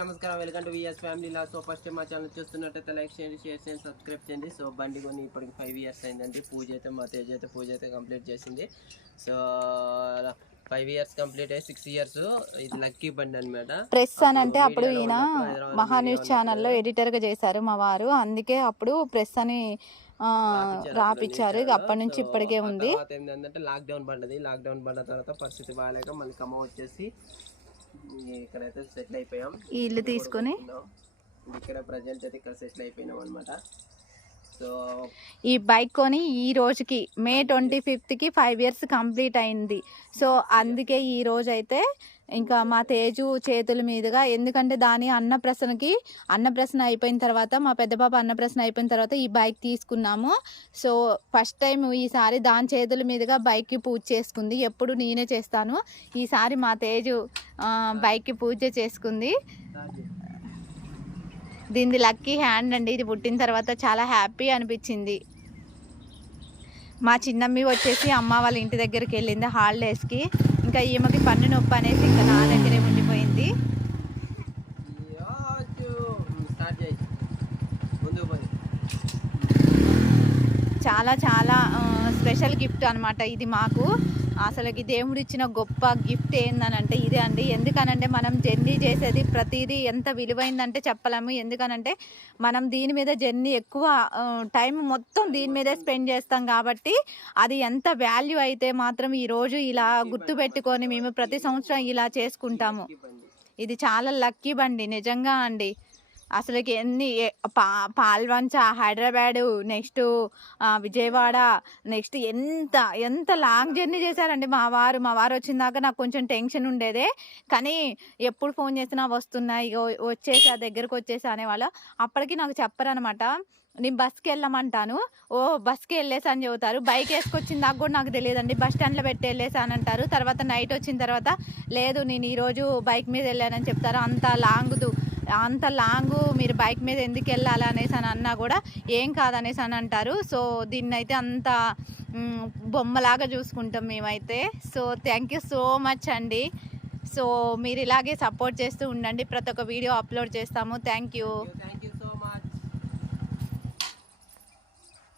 నమస్కారం, welcome to VS family లా. So first మా ఛానల్ చూస్తున్నట్టయితే లైక్ చేయండి, షేర్ చేయండి, సబ్స్క్రైబ్ చేయండి. సో బండి కొని ఇప్పటికి 5 years అయిందండి. మా తేజ్ అయితే పూజ అయితే కంప్లీట్ చేసింది. సో 5 years కంప్లీట్ అయ్యి 6 years ఇది లక్కీ బండి అనమాట. ప్రెస్ అని అంటే అప్పుడు ఈయన మహాన్యూస్ ఛానల్లో ఎడిటర్గా చేశారు మా వారు, అందుకే అప్పుడు ప్రెస్ అని రాపిచ్చారు. అప్పటి నుంచి ఇప్పటికే ఉంది. ఏంటంటే లాక్డౌన్ పడ్డది. లాక్డౌన్ పడ్డ తర్వాత పరిస్థితి బాగాలేక మళ్ళీ ఖమ్మం వచ్చేసి ఇక్కడైతే సెటిల్ అయిపోయాం. ఈ ఇల్లు తీసుకొని ఇక్కడ ప్రజెంట్ అయితే ఇక్కడ సెటిల్ అయిపోయినాం అనమాట. సో ఈ బైక్ కొని ఈ రోజుకి May 25th 5 years కంప్లీట్ అయింది. సో అందుకే ఈ రోజు అయితే ఇంకా మా తేజు చేతుల మీదుగా, ఎందుకంటే దాని అన్నప్రసన అయిపోయిన తర్వాత, మా పెద్ద పాప అన్నప్రసన అయిపోయిన తర్వాత ఈ బైక్ తీసుకున్నాము. సో ఫస్ట్ టైం ఈసారి దాని చేతుల మీదుగా బైక్కి పూజ చేసుకుంది. ఎప్పుడు నేనే చేస్తాను, ఈసారి మా తేజు బైక్కి పూజ చేసుకుంది. దీనిది లక్కీ హ్యాండ్ అండి. ఇది పుట్టిన తర్వాత చాలా హ్యాపీ అనిపించింది. మా చిన్నమ్మి వచ్చేసి అమ్మ వాళ్ళ ఇంటి దగ్గరికి వెళ్ళింది హాలిడేస్కి. ఇంకా ఈమెకి పన్ను నొప్పి అనేసి ఇంకా నా దగ్గరే ఉండిపోయింది. చాలా చాలా స్పెషల్ గిఫ్ట్ అనమాట ఇది మాకు. అసలుకి దేవుడు ఇచ్చిన గొప్ప గిఫ్ట్ ఏందనంటే ఇదే అండి. ఎందుకనంటే మనం జర్నీ చేసేది ప్రతిదీ ఎంత విలువైందంటే చెప్పలేము. ఎందుకనంటే మనం దీని మీద జర్నీ ఎక్కువ టైం మొత్తం దీని మీదే స్పెండ్ చేస్తాం కాబట్టి అది ఎంత వాల్యూ అయితే మాత్రం ఈరోజు ఇలా గుర్తుపెట్టుకొని మేము ప్రతి సంవత్సరం ఇలా చేసుకుంటాము. ఇది చాలా లక్కీ బండి నిజంగా అండి. అసలుకి ఎన్ని పాల్వంచ, హైదరాబాదు, నెక్స్ట్ విజయవాడ, నెక్స్ట్ ఎంత లాంగ్ జర్నీ చేశారండి మా వారు వచ్చిందాక నాకు కొంచెం టెన్షన్ ఉండేదే. కానీ ఎప్పుడు ఫోన్ చేసినా వస్తున్నాయి, వచ్చేసా, దగ్గరకు వచ్చేసా అనేవాళ్ళు. అప్పటికి నాకు చెప్పరనమాట. నేను బస్కి వెళ్ళమంటాను, బస్కి వెళ్ళేసా అని చెబుతారు. బైక్ వేసుకొచ్చిన దాకా కూడా నాకు తెలియదండి. బస్ స్టాండ్లో పెట్టి వెళ్ళేసా అని అంటారు. తర్వాత నైట్ వచ్చిన తర్వాత లేదు నేను ఈరోజు బైక్ మీద వెళ్ళానని చెప్తారు. అంత లాంగు మీరు బైక్ మీద ఎందుకు వెళ్ళాలి అనేసి అని అన్నా కూడా ఏం కాదనేసి అని అంటారు. సో దీన్నైతే అంత బొమ్మలాగా చూసుకుంటాం మేమైతే. So thank you so much అండి. సో మీరు ఇలాగే సపోర్ట్ చేస్తూ ఉండండి, ప్రతి ఒక్క వీడియో అప్లోడ్ చేస్తాము. Thank you.